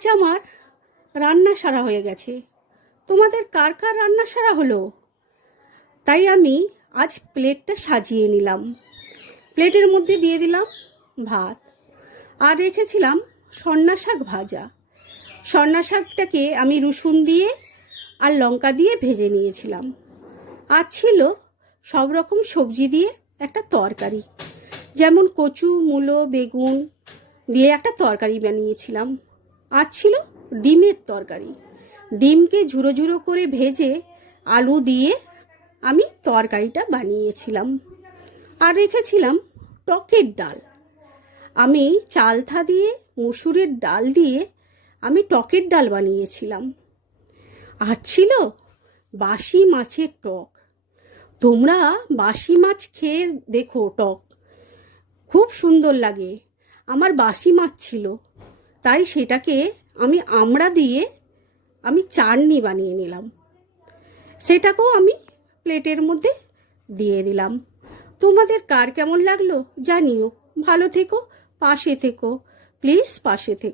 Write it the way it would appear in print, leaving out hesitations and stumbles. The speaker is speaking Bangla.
আজ আমার রান্না সারা হয়ে গেছে। তোমাদের কার কার রান্না সারা হলো? তাই আমি আজ প্লেটটা সাজিয়ে নিলাম। প্লেটের মধ্যে দিয়ে দিলাম ভাত, আর রেখেছিলাম সন্না শাক ভাজা। সন্না শাকটাকে আমি রসুন দিয়ে আর লঙ্কা দিয়ে ভেজে নিয়েছিলাম। আর ছিল সব রকম সবজি দিয়ে একটা তরকারি, যেমন কচু, মূলো, বেগুন দিয়ে একটা তরকারি বানিয়েছিলাম। আর ছিল ডিমের তরকারি। ডিমকে ঝুড়ো ঝুড়ো করে ভেজে আলু দিয়ে আমি তরকারিটা বানিয়েছিলাম। আর রেখেছিলাম টকের ডাল। আমি চালতা দিয়ে, মুসুরের ডাল দিয়ে আমি টকের ডাল বানিয়েছিলাম। আর ছিল বাসি মাছের টক। তোমরা বাসি মাছ খেয়ে দেখো, টক খুব সুন্দর লাগে। আমার বাসি মাছ ছিল, তাই সেটাকে আমি আমড়া দিয়ে আমি চাটনি বানিয়ে নিলাম। সেটাকেও আমি প্লেটের মধ্যে দিয়ে দিলাম। তোমাদের কার কেমন লাগলো জানিও। ভালো থেকো, পাশে থেকো, প্লিজ পাশে থেকো।